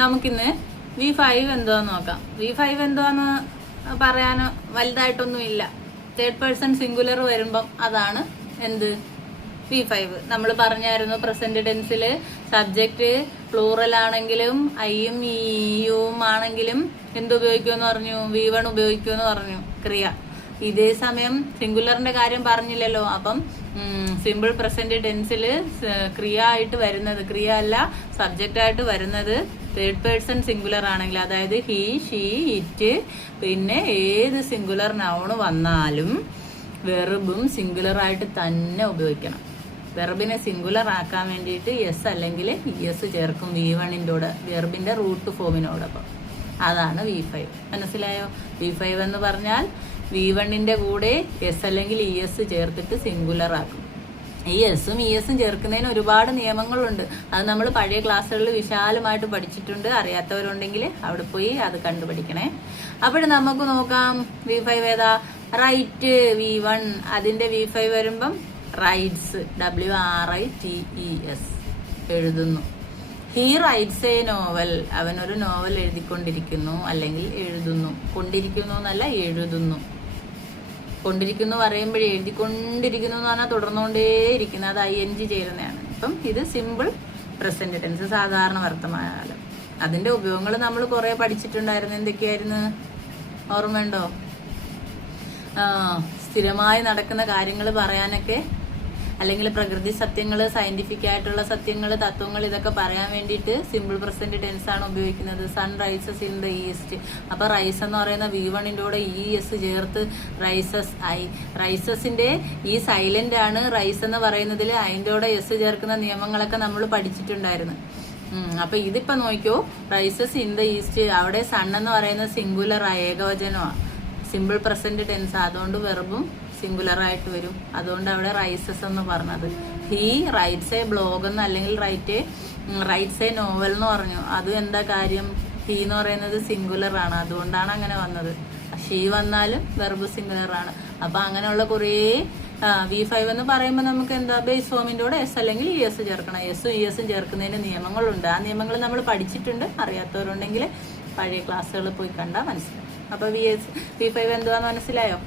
നമുക്കിന്ന് V5 എന്താന്ന് നോക്കാം. V5 എന്താന്ന് പറയാൻ വലുതായിട്ടൊന്നും ഇല്ല. തേർഡ് പേഴ്സൺ സിംഗുലർ വരുമ്പം അതാണ് എന്ത് V5. നമ്മൾ പറഞ്ഞായിരുന്നു പ്രസന്റ് ടെൻസില് സബ്ജക്റ്റ് പ്ലൂറൽ ആണെങ്കിലും ഐയും ഇയും ആണെങ്കിലും എന്തുപയോഗിക്കുമെന്ന് പറഞ്ഞു, V1 ഉപയോഗിക്കുമെന്ന് പറഞ്ഞു ക്രിയ. ഇതേ സമയം സിംഗുലറിന്റെ കാര്യം പറഞ്ഞില്ലല്ലോ. അപ്പം സിമ്പിൾ പ്രസന്റ് ടെൻസില് ക്രിയ ആയിട്ട് വരുന്നത്, ക്രിയ അല്ല സബ്ജക്റ്റ് ആയിട്ട് വരുന്നത് തേർഡ് പേഴ്സൺ സിംഗുലർ ആണെങ്കിൽ, അതായത് ഹി, ഷീ, ഇറ്റ്, പിന്നെ ഏത് സിംഗുലർ നൗണ് വന്നാലും വെർബും സിംഗുലർ ആയിട്ട് തന്നെ ഉപയോഗിക്കണം. വെർബിനെ സിംഗുലർ ആക്കാൻ വേണ്ടിയിട്ട് എസ് അല്ലെങ്കിൽ ഇഎസ് ചേർക്കും V1ന്റെ കൂടെ, വെർബിന്റെ റൂട്ട് ഫോമിനോടൊപ്പം. അതാണ് V5. മനസ്സിലായോ? V5 എന്ന് പറഞ്ഞാൽ V1ന്റെ കൂടെ എസ് അല്ലെങ്കിൽ ഇഎസ് ചേർത്തിട്ട് സിംഗുലർ ആക്കും. ഈ എസും ഇഎസും ചേർക്കുന്നതിന് ഒരുപാട് നിയമങ്ങളുണ്ട്. അത് നമ്മൾ പഴയ ക്ലാസ്സുകളിൽ വിശാലമായിട്ട് പഠിച്ചിട്ടുണ്ട്. അറിയാത്തവരുണ്ടെങ്കിൽ അവിടെ പോയി അത് കണ്ടുപിടിക്കണേ. അപ്പോൾ നമുക്ക് നോക്കാം V5 ഏതാ. റൈറ്റ് V1, അതിന്റെ V5 വരുമ്പം റൈറ്റ്സ്, WRITES എഴുതുന്നു. ഹി റൈറ്റ്സ് എ നോവൽ, അവനൊരു നോവൽ എഴുതിക്കൊണ്ടിരിക്കുന്നു അല്ലെങ്കിൽ എഴുതുന്നു. കൊണ്ടിരിക്കുന്നു എന്നല്ല, എഴുതുന്നു. കൊണ്ടിരിക്കുന്നു പറയുമ്പോഴേ എഴുതിക്കൊണ്ടിരിക്കുന്നു എന്ന് പറഞ്ഞാൽ തുടർന്നുകൊണ്ടേയിരിക്കുന്നത്, അത് ING ചേരുന്നതാണ്. ഇപ്പം ഇത് സിമ്പിൾ പ്രസന്റ് ടെൻസ്, സാധാരണ വർത്തമാനകാലം. അതിന്റെ ഉപയോഗങ്ങൾ നമ്മൾ കുറെ പഠിച്ചിട്ടുണ്ടായിരുന്നു. എന്തൊക്കെയായിരുന്നു ഓർമ്മയുണ്ടോ? സ്ഥിരമായി നടക്കുന്ന കാര്യങ്ങൾ പറയാനൊക്കെ, അല്ലെങ്കിൽ പ്രകൃതി സത്യങ്ങൾ, സയന്റിഫിക് ആയിട്ടുള്ള സത്യങ്ങൾ, തത്വങ്ങൾ, ഇതൊക്കെ പറയാൻ വേണ്ടിയിട്ട് സിമ്പിൾ പ്രസന്റ് ടെൻസ് ആണ് ഉപയോഗിക്കുന്നത്. Sun rises in the east. അപ്പൊ റൈസ് എന്ന് പറയുന്ന V1ന്റെ കൂടെ ES ചേർത്ത് റൈസസ് ആയി. റൈസസിന്റെ ഈ സൈലന്റ് ആണ്. റൈസ് എന്ന് പറയുന്നതിൽ അതിന്റെ കൂടെ S ചേർക്കുന്ന നിയമങ്ങളൊക്കെ നമ്മൾ പഠിച്ചിട്ടുണ്ടായിരുന്നു. അപ്പൊ ഇതിപ്പോ നോക്കിയോ, റൈസസ് ഇൻ ദ ഈസ്റ്റ്. അവിടെ സൺ എന്ന് പറയുന്നത് സിംഗുലർ ഏകവചനമാണ്, സിമ്പിൾ പ്രസന്റ് ടെൻസ്. അതുകൊണ്ട് വെർബും സിംഗുലർ ആയിട്ട് വരും. അതുകൊണ്ട് അവിടെ റൈസസ് എന്ന് പറഞ്ഞത്. ഹി റൈറ്റ്സ് എ ബ്ലോഗ് എന്ന്, അല്ലെങ്കിൽ റൈറ്റ്സ് എ നോവൽ എന്ന് പറഞ്ഞു. അത് എന്താ കാര്യം, ഹി എന്ന് പറയുന്നത് സിംഗുലർ ആണ്, അതുകൊണ്ടാണ് അങ്ങനെ വന്നത്. ഷീ വന്നാലും വെർബ് സിംഗുലർ ആണ്. അപ്പൊ അങ്ങനെയുള്ള കുറേ V5 എന്ന് പറയുമ്പോൾ നമുക്ക് എന്താ, ബേസ് ഫോമിന്റെ കൂടെ S അല്ലെങ്കിൽ ES ചേർക്കണം. എസും ESും ചേർക്കുന്നതിന് നിയമങ്ങളുണ്ട്. ആ നിയമങ്ങൾ നമ്മൾ പഠിച്ചിട്ടുണ്ട്. അറിയാത്തവരുണ്ടെങ്കിൽ പഴയ ക്ലാസ്സുകൾ പോയി കണ്ടാൽ മനസ്സിലാവും. അപ്പൊ V5 എന്തുവാന്ന് മനസ്സിലായോ?